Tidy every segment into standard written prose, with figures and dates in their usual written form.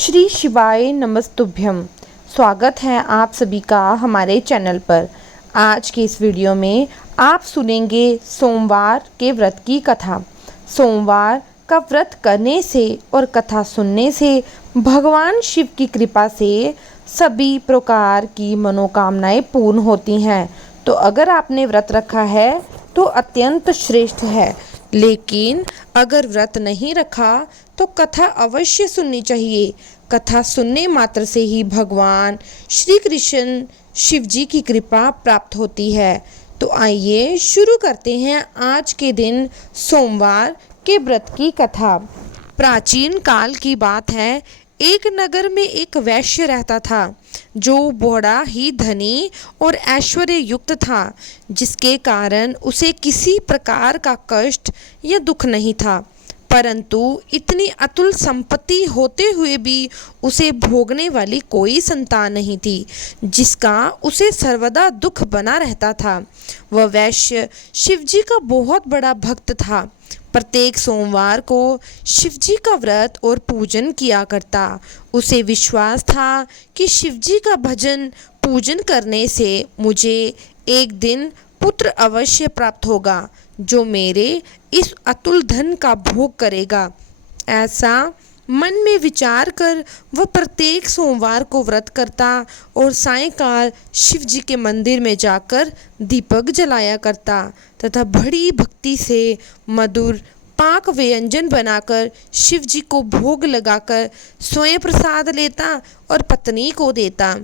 श्री शिवाय नमस्तुभ्यम। स्वागत है आप सभी का हमारे चैनल पर। आज के इस वीडियो में आप सुनेंगे सोमवार के व्रत की कथा। सोमवार का व्रत करने से और कथा सुनने से भगवान शिव की कृपा से सभी प्रकार की मनोकामनाएं पूर्ण होती हैं। तो अगर आपने व्रत रखा है तो अत्यंत श्रेष्ठ है, लेकिन अगर व्रत नहीं रखा तो कथा अवश्य सुननी चाहिए। कथा सुनने मात्र से ही भगवान श्री कृष्ण शिव जी की कृपा प्राप्त होती है। तो आइए शुरू करते हैं आज के दिन सोमवार के व्रत की कथा। प्राचीन काल की बात है, एक नगर में एक वैश्य रहता था जो बड़ा ही धनी और ऐश्वर्य युक्त था, जिसके कारण उसे किसी प्रकार का कष्ट या दुख नहीं था। परंतु इतनी अतुल संपत्ति होते हुए भी उसे भोगने वाली कोई संतान नहीं थी, जिसका उसे सर्वदा दुख बना रहता था। वह वैश्य शिवजी का बहुत बड़ा भक्त था। प्रत्येक सोमवार को शिवजी का व्रत और पूजन किया करता। उसे विश्वास था कि शिवजी का भजन पूजन करने से मुझे एक दिन पुत्र अवश्य प्राप्त होगा, जो मेरे इस अतुल धन का भोग करेगा। ऐसा मन में विचार कर वह प्रत्येक सोमवार को व्रत करता और सायंकाल शिव जी के मंदिर में जाकर दीपक जलाया करता तथा बड़ी भक्ति से मधुर पाक व्यंजन बनाकर शिव जी को भोग लगाकर स्वयं प्रसाद लेता और पत्नी को देता।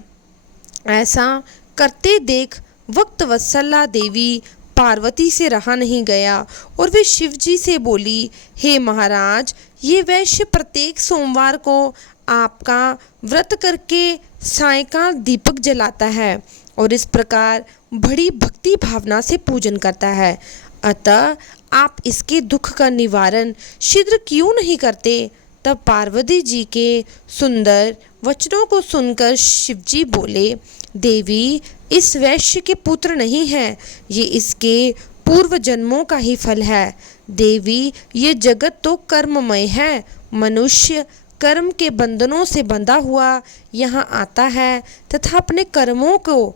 ऐसा करते देख वक्त वत्सला देवी पार्वती से रहा नहीं गया और वे शिव जी से बोली, हे महाराज, ये वैश्य प्रत्येक सोमवार को आपका व्रत करके सायंकाल दीपक जलाता है और इस प्रकार बड़ी भक्ति भावना से पूजन करता है। अतः आप इसके दुख का निवारण शीघ्र क्यों नहीं करते? तब पार्वती जी के सुंदर वचनों को सुनकर शिवजी बोले, देवी, इस वैश्य के पुत्र नहीं है, ये इसके पूर्व जन्मों का ही फल है। देवी, ये जगत तो कर्ममय है। मनुष्य कर्म के बंधनों से बंधा हुआ यहाँ आता है तथा अपने कर्मों को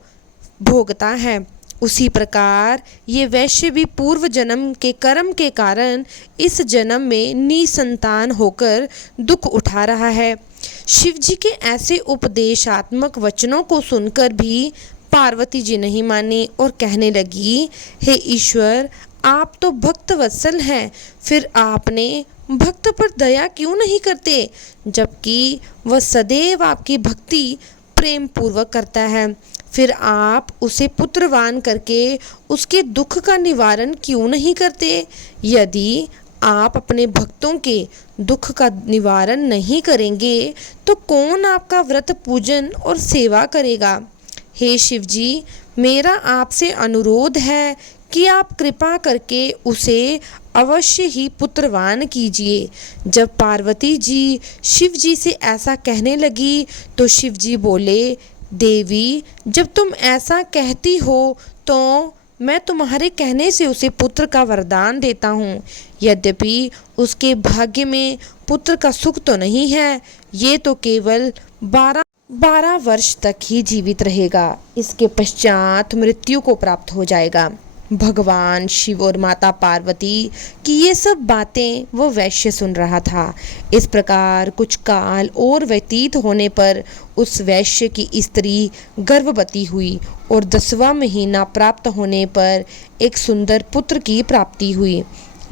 भोगता है। उसी प्रकार ये वैश्य भी पूर्व जन्म के कर्म के कारण इस जन्म में निसंतान होकर दुख उठा रहा है। शिवजी के ऐसे उपदेशात्मक वचनों को सुनकर भी पार्वती जी नहीं मानी और कहने लगी, हे ईश्वर, आप तो भक्त वत्सल हैं, फिर आपने भक्त पर दया क्यों नहीं करते, जबकि वह सदैव आपकी भक्ति प्रेम पूर्वक करता है। फिर आप उसे पुत्रवान करके उसके दुख का निवारण क्यों नहीं करते? यदि आप अपने भक्तों के दुख का निवारण नहीं करेंगे तो कौन आपका व्रत पूजन और सेवा करेगा? हे शिव जी, मेरा आपसे अनुरोध है कि आप कृपा करके उसे अवश्य ही पुत्रवान कीजिए। जब पार्वती जी शिव जी से ऐसा कहने लगी तो शिव जी बोले, देवी, जब तुम ऐसा कहती हो तो मैं तुम्हारे कहने से उसे पुत्र का वरदान देता हूँ। यद्यपि उसके भाग्य में पुत्र का सुख तो नहीं है, ये तो केवल 12 वर्ष तक ही जीवित रहेगा। इसके पश्चात मृत्यु को प्राप्त हो जाएगा। भगवान शिव और माता पार्वती की ये सब बातें वो वैश्य सुन रहा था। इस प्रकार कुछ काल और व्यतीत होने पर उस वैश्य की स्त्री गर्भवती हुई और 10वां महीना प्राप्त होने पर एक सुंदर पुत्र की प्राप्ति हुई,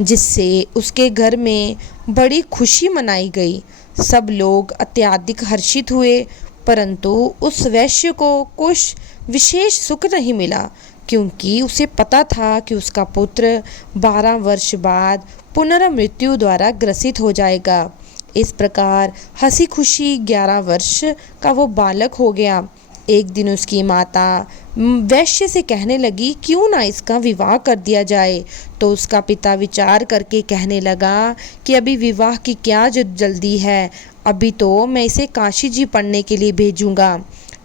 जिससे उसके घर में बड़ी खुशी मनाई गई। सब लोग अत्यधिक हर्षित हुए, परंतु उस वैश्य को कुछ विशेष सुख नहीं मिला, क्योंकि उसे पता था कि उसका पुत्र 12 वर्ष बाद पुनर्मृत्यु द्वारा ग्रसित हो जाएगा। इस प्रकार हंसी खुशी 11 वर्ष का वो बालक हो गया। एक दिन उसकी माता वैश्य से कहने लगी, क्यों ना इसका विवाह कर दिया जाए? तो उसका पिता विचार करके कहने लगा कि अभी विवाह की क्या जल्दी है, अभी तो मैं इसे काशी जी पढ़ने के लिए भेजूंगा।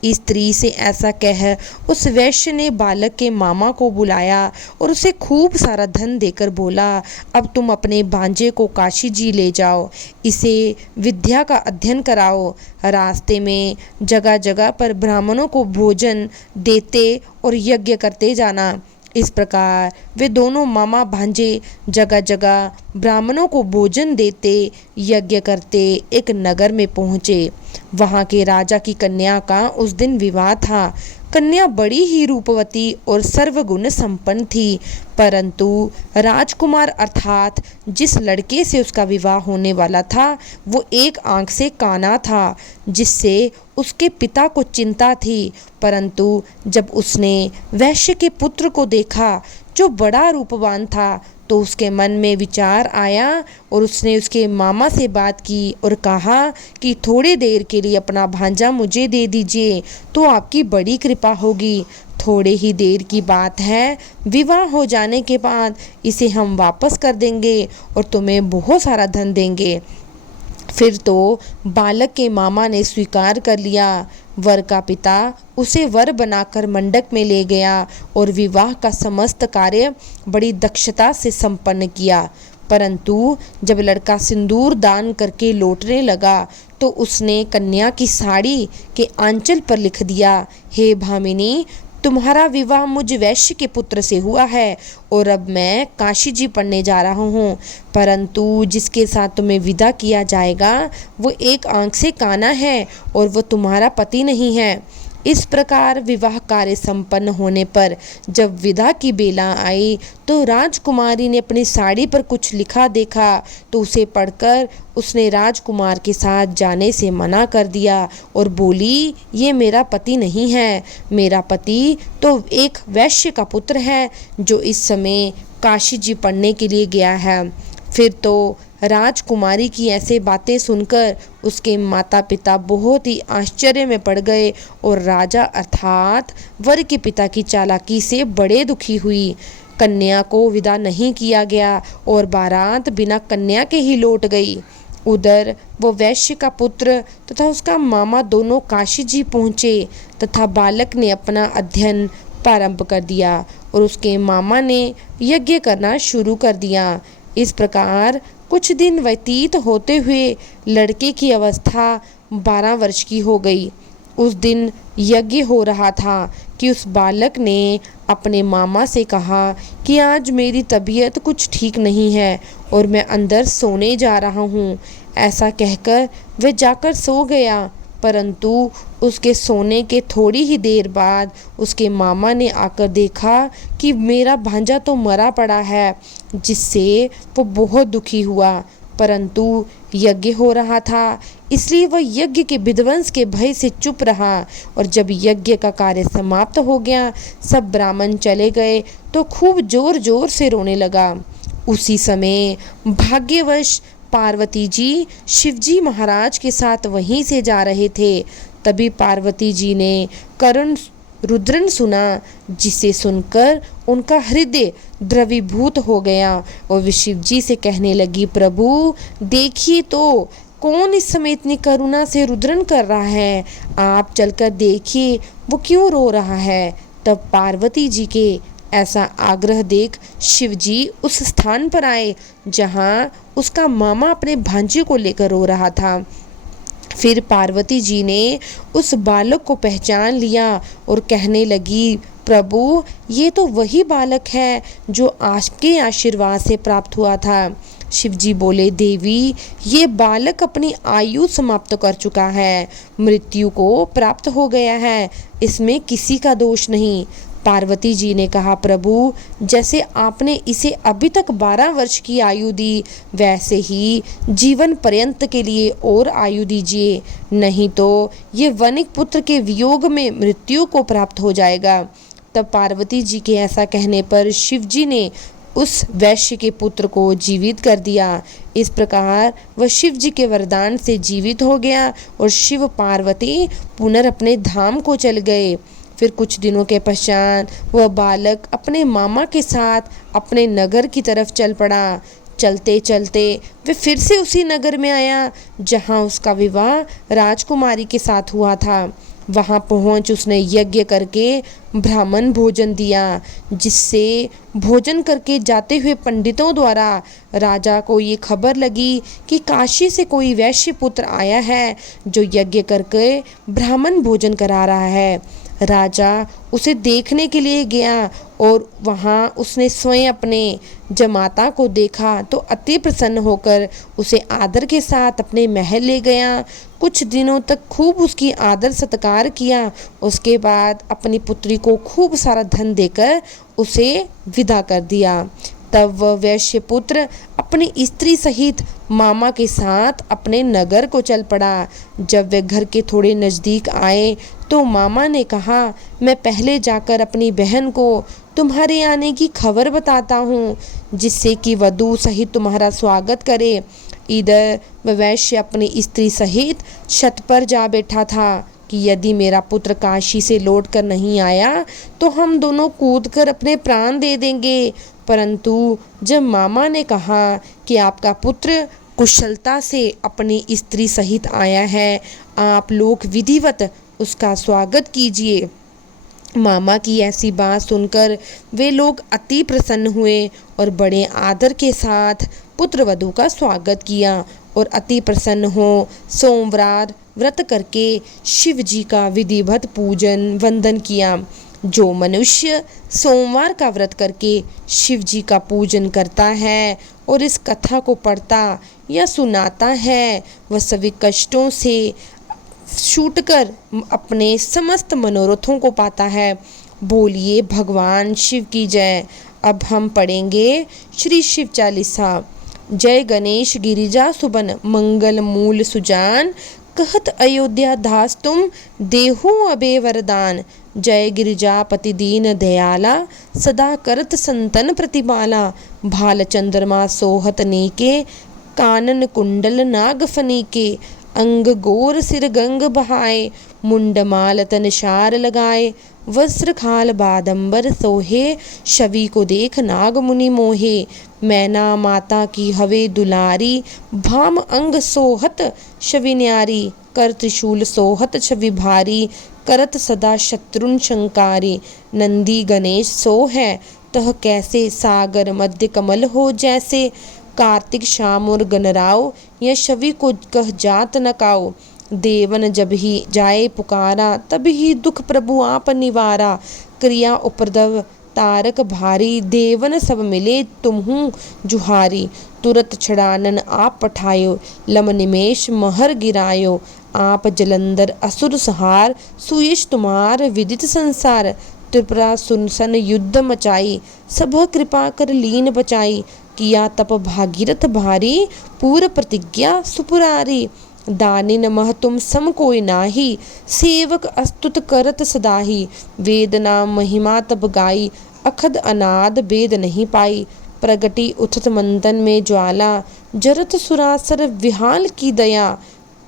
स्त्री से ऐसा कह उस वैश्य ने बालक के मामा को बुलाया और उसे खूब सारा धन देकर बोला, अब तुम अपने भांजे को काशी जी ले जाओ, इसे विद्या का अध्ययन कराओ। रास्ते में जगह जगह पर ब्राह्मणों को भोजन देते और यज्ञ करते जाना। इस प्रकार वे दोनों मामा भांजे जगह जगह ब्राह्मणों को भोजन देते यज्ञ करते एक नगर में पहुँचे। वहाँ के राजा की कन्या का उस दिन विवाह था। कन्या बड़ी ही रूपवती और सर्वगुण संपन्न थी, परंतु राजकुमार अर्थात जिस लड़के से उसका विवाह होने वाला था वो एक आंख से काना था, जिससे उसके पिता को चिंता थी। परंतु जब उसने वैश्य के पुत्र को देखा जो बड़ा रूपवान था, तो उसके मन में विचार आया और उसने उसके मामा से बात की और कहा कि थोड़ी देर के लिए अपना भांजा मुझे दे दीजिए तो आपकी बड़ी कृपा होगी। थोड़े ही देर की बात है, विवाह हो जाने के बाद इसे हम वापस कर देंगे और तुम्हें बहुत सारा धन देंगे। फिर तो बालक के मामा ने स्वीकार कर लिया। वर का पिता उसे वर बनाकर मंडप में ले गया और विवाह का समस्त कार्य बड़ी दक्षता से संपन्न किया। परंतु जब लड़का सिंदूर दान करके लौटने लगा तो उसने कन्या की साड़ी के आंचल पर लिख दिया, हे भामिनी, तुम्हारा विवाह मुझ वैश्य के पुत्र से हुआ है और अब मैं काशी जी पढ़ने जा रहा हूँ, परंतु जिसके साथ तुम्हें विदा किया जाएगा वो एक आंख से काना है और वो तुम्हारा पति नहीं है। इस प्रकार विवाह कार्य संपन्न होने पर जब विदा की बेला आई तो राजकुमारी ने अपनी साड़ी पर कुछ लिखा देखा तो उसे पढ़कर उसने राजकुमार के साथ जाने से मना कर दिया और बोली, ये मेरा पति नहीं है, मेरा पति तो एक वैश्य का पुत्र है जो इस समय काशी जी पढ़ने के लिए गया है। फिर तो राजकुमारी की ऐसे बातें सुनकर उसके माता पिता बहुत ही आश्चर्य में पड़ गए और राजा अर्थात वर के पिता की चालाकी से बड़े दुखी हुई। कन्या को विदा नहीं किया गया और बारात बिना कन्या के ही लौट गई। उधर वो वैश्य का पुत्र तथा उसका मामा दोनों काशी जी पहुँचे तथा बालक ने अपना अध्ययन प्रारंभ कर दिया और उसके मामा ने यज्ञ करना शुरू कर दिया। इस प्रकार कुछ दिन व्यतीत होते हुए लड़के की अवस्था 12 वर्ष की हो गई। उस दिन यज्ञ हो रहा था कि उस बालक ने अपने मामा से कहा कि आज मेरी तबीयत कुछ ठीक नहीं है और मैं अंदर सोने जा रहा हूँ। ऐसा कहकर वह जाकर सो गया, परंतु उसके सोने के थोड़ी ही देर बाद उसके मामा ने आकर देखा कि मेरा भांजा तो मरा पड़ा है, जिससे वो बहुत दुखी हुआ। परंतु यज्ञ हो रहा था इसलिए वह यज्ञ के विध्वंस के भय से चुप रहा और जब यज्ञ का कार्य समाप्त हो गया, सब ब्राह्मण चले गए तो खूब जोर जोर से रोने लगा। उसी समय भाग्यवश पार्वती जी शिवजी महाराज के साथ वहीं से जा रहे थे। तभी पार्वती जी ने करुण रुद्रन सुना, जिसे सुनकर उनका हृदय द्रवीभूत हो गया और वे शिवजी से कहने लगी, प्रभु देखिए तो कौन इस समय इतनी करुणा से रुद्रन कर रहा है, आप चलकर देखिए वो क्यों रो रहा है। तब पार्वती जी के ऐसा आग्रह देख शिवजी उस स्थान पर आए जहाँ उसका मामा अपने भांजे को लेकर रो रहा था। फिर पार्वती जी ने उस बालक को पहचान लिया और कहने लगी, प्रभु ये तो वही बालक है जो आपके आशीर्वाद से प्राप्त हुआ था। शिवजी बोले, देवी ये बालक अपनी आयु समाप्त कर चुका है, मृत्यु को प्राप्त हो गया है, इसमें किसी का दोष नहीं। पार्वती जी ने कहा, प्रभु जैसे आपने इसे अभी तक 12 वर्ष की आयु दी, वैसे ही जीवन पर्यंत के लिए और आयु दीजिए, नहीं तो ये वनिक पुत्र के वियोग में मृत्यु को प्राप्त हो जाएगा। तब पार्वती जी के ऐसा कहने पर शिव जी ने उस वैश्य के पुत्र को जीवित कर दिया। इस प्रकार वह शिव जी के वरदान से जीवित हो गया और शिव पार्वती पुनः अपने धाम को चल गए। फिर कुछ दिनों के पश्चात वह बालक अपने मामा के साथ अपने नगर की तरफ चल पड़ा। चलते चलते वे फिर से उसी नगर में आया जहाँ उसका विवाह राजकुमारी के साथ हुआ था। वहाँ पहुँच उसने यज्ञ करके ब्राह्मण भोजन दिया, जिससे भोजन करके जाते हुए पंडितों द्वारा राजा को ये खबर लगी कि काशी से कोई वैश्य पुत्र आया है जो यज्ञ करके ब्राह्मण भोजन करा रहा है। राजा उसे देखने के लिए गया और वहाँ उसने स्वयं अपने जमाता को देखा तो अति प्रसन्न होकर उसे आदर के साथ अपने महल ले गया। कुछ दिनों तक खूब उसकी आदर सत्कार किया। उसके बाद अपनी पुत्री को खूब सारा धन देकर उसे विदा कर दिया। तब वह वैश्य पुत्र अपनी स्त्री सहित मामा के साथ अपने नगर को चल पड़ा। जब वे घर के थोड़े नज़दीक आए तो मामा ने कहा, मैं पहले जाकर अपनी बहन को तुम्हारे आने की खबर बताता हूँ, जिससे कि वधू सहित तुम्हारा स्वागत करे। इधर वह वैश्य अपनी स्त्री सहित छत पर जा बैठा था कि यदि मेरा पुत्र काशी से लौट कर नहीं आया तो हम दोनों कूदकर अपने प्राण दे देंगे। परंतु जब मामा ने कहा कि आपका पुत्र कुशलता से अपनी स्त्री सहित आया है, आप लोग विधिवत उसका स्वागत कीजिए। मामा की ऐसी बात सुनकर वे लोग अति प्रसन्न हुए और बड़े आदर के साथ पुत्र वधू का स्वागत किया और अति प्रसन्न हो सोमवार व्रत करके शिव जी का विधिवत पूजन वंदन किया। जो मनुष्य सोमवार का व्रत करके शिव जी का पूजन करता है और इस कथा को पढ़ता या सुनाता है, वह सभी कष्टों से छूटकर अपने समस्त मनोरथों को पाता है। बोलिए भगवान शिव की जय। अब हम पढ़ेंगे श्री शिव चालीसा। जय गणेश गिरिजा सुबन मंगल मूल सुजान, कहत अयोध्या दास तुम देहु अबे वरदान। जय गिरिजापति दीन दयाला, सदा करत संतन प्रतिबाला। भाल चंद्रमा सोहत नीके, कानन कुंडल नाग फनीके। अंग गोर सिर गंग बहाए, मुंडमाल तन शार लगाए। वस्त्र खाल बादंबर सोहे, छवि को देख नाग मुनि मोहे। मैना माता की हवे दुलारी, भाम अंग सोहत छवि न्यारी। कर त्रिशूल सोहत छवि भारी, करत सदा शत्रुन शंकारी। नंदी गणेश सो है, तह कैसे सागर मध्य कमल हो जैसे। कार्तिक शाम और गणराव, यह छवि को कह जात न काओ। देवन जब ही जाए पुकारा, तब ही दुख प्रभु आप निवारा। क्रिया उपद्रव तारक भारी, देवन सब मिले तुम्हु जुहारी। तुरत छड़ानन आप पठायो, लम निमेष महर गिरायो। आप जलंधर असुर सहार, सुयश तुम्हार विदित संसार। त्रिपुरा सुनसन युद्ध मचाई, सब कृपा कर लीन बचाई। किया तप भागीरथ भारी, पूर प्रतिज्ञा सुपुरारी। दानिन मह तुम सम कोई नाही, सेवक अस्तुत करत सदाही। वेद नाम महिमा तब गाई, अखद अनाद वेद नहीं पाई। प्रगति उठत मंथन में ज्वाला, जरत सुरासर विहाल की दया।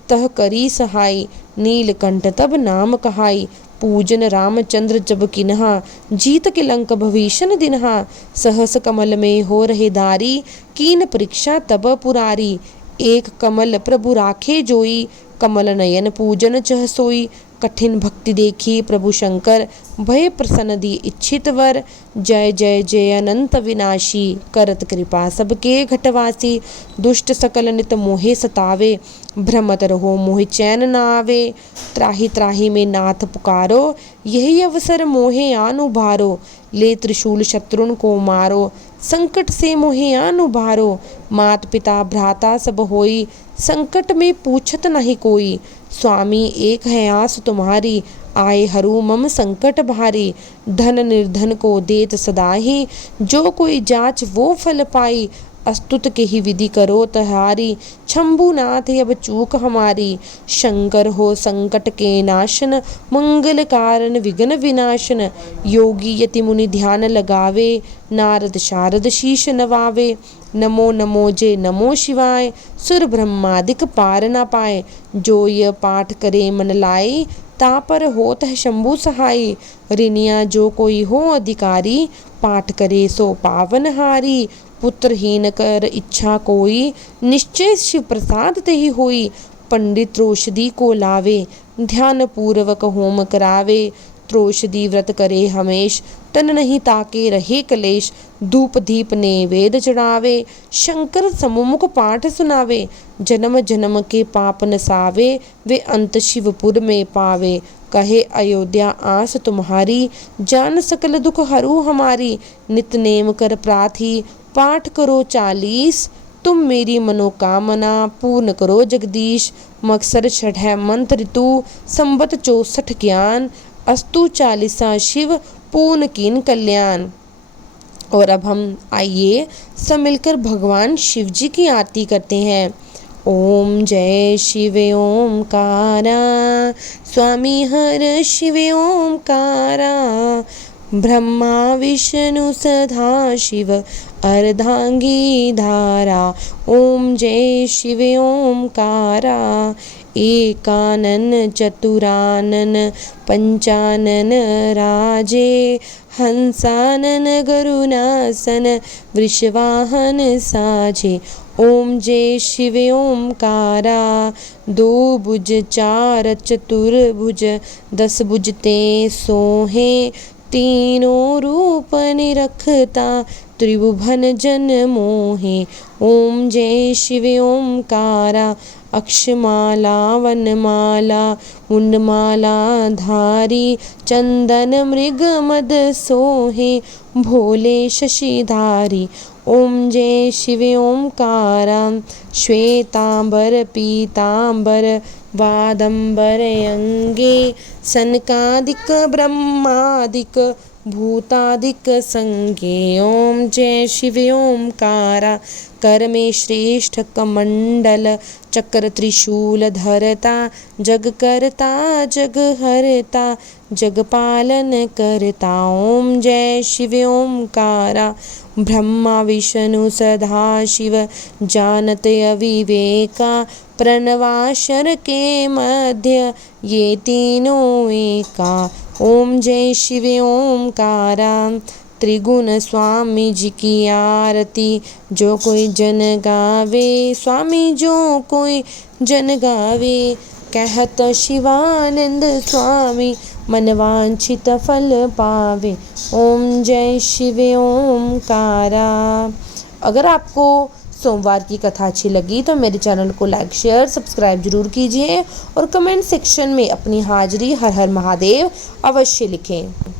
तह करी सहाय, नीलकंठ तब नाम कहाई। पूजन रामचंद्र जब किन्हा, जीत के लंक भविष्ण दिन्हा। सहस कमल में हो रहे धारी, कीन परीक्षा तब पुरारी। एक कमल प्रभु राखे जोई, कमल नयन पूजन चह सोई। कठिन भक्ति देखी प्रभु शंकर, भय प्रसन्न दी इच्छित वर। जय जय जय अनंत विनाशी, करत कृपा सबके घटवासी। दुष्ट सकल नित मोहे सतावे, भ्रमत रहो मोहि चैन न आवे। त्राहि त्राहि में नाथ पुकारो, यही अवसर मोहे आन उभारो। ले त्रिशूल शत्रुन को मारो, संकट से मोहे आन उभारो। मात पिता भ्राता सब होई, संकट में पूछत नहीं कोई। स्वामी एक है आस तुम्हारी, आए हरू मम संकट भारी। धन निर्धन को देत सदाही, जो कोई जाच वो फल पाई। अस्तुत के ही विधि करो तहारी, शंभुनाथ अब चूक हमारी। शंकर हो संकट के नाशन, मंगल कारण विघ्न विनाशन। योगी यति मुनि ध्यान लगावे, नारद शारद शीश नवावे। नमो नमो जय नमो शिवाय, सुर ब्रह्मादिक पार न पाए। जो यह पाठ करे मन लाई, तापर होत है शंभु सहाय। ऋणिया जो कोई हो अधिकारी, पाठ करे सो पावन हारी। पुत्रहीन कर इच्छा कोई, निश्चय शिव प्रसाद तेहि होई। पंडित त्रोषधि को लावे, ध्यान पूर्वक होम करावे। त्रोषधि व्रत करे हमेश, तन नहीं ताके रहे कलेश। धूप दीप नैवेद्य चढ़ावे, शंकर समुमुख पाठ सुनावे। जन्म जन्म के पाप नसावे, वे अंत शिवपुर में पावे। कहे अयोध्या आस तुम्हारी, जान सकल दुख हरू हमारी। नित नेम कर प्रार्थी, पाठ करो 40, तुम मेरी मनोकामना पूर्ण करो जगदीश। मकसर छठ है मंत्र ऋतु, संबत 64 ज्ञान। अस्तु 40 शिव, पूर्ण कीन कल्याण। और अब हम आइए सब मिलकर भगवान शिव जी की आरती करते हैं। ओम जय शिव ओमकारा, स्वामी हर शिव ओमकारा। ब्रह्मा विष्णु सदा शिव, अर्धांगी धारा। ओम जय शिव ओमकारा। एकानन चतुरानन पंचानन राजे। हंसानन गरुनासन, वृषवाहन साजे। ओम जय शिव ओमकारा। 2 भुज 4 चतुर्भुज, 10 भुज ते सोहे। तीनों रूप निरखता, त्रिभुवन जन मोहे। ओम जय शिव ओमकारा। अक्षमाला वनमाला, मुंडमाला धारी। चंदन मृग मद सोहे, भोले शशिधारी। ओम जय शिव ओमकारा। श्वेतांबर पीतांबर, वादंबर अंगे। सनकादिक ब्रह्मादिक, भूतादिक संगे। ओम जय शिव ओमकारा। कर में श्रेष्ठ कमंडल, चक्र त्रिशूल धरता। जग करता जग हरता, जग पालन करता। ओम जय शिव ओमकारा। ब्रह्मा विष्णु सदा शिव, जानत अविवेका। प्रणवाक्षर के मध्य, ये तीनों एका। ओम जय शिव ओमकारा। त्रिगुण स्वामी जी की आरती, जो कोई जन गावे। स्वामी जो कोई जन गावे, कहत शिवानंद स्वामी। मनवांछित फल पावे। ओम जय शिव ओमकारा। अगर आपको सोमवार की कथा अच्छी लगी तो मेरे चैनल को लाइक शेयर सब्सक्राइब जरूर कीजिए और कमेंट सेक्शन में अपनी हाजिरी हर हर महादेव अवश्य लिखें।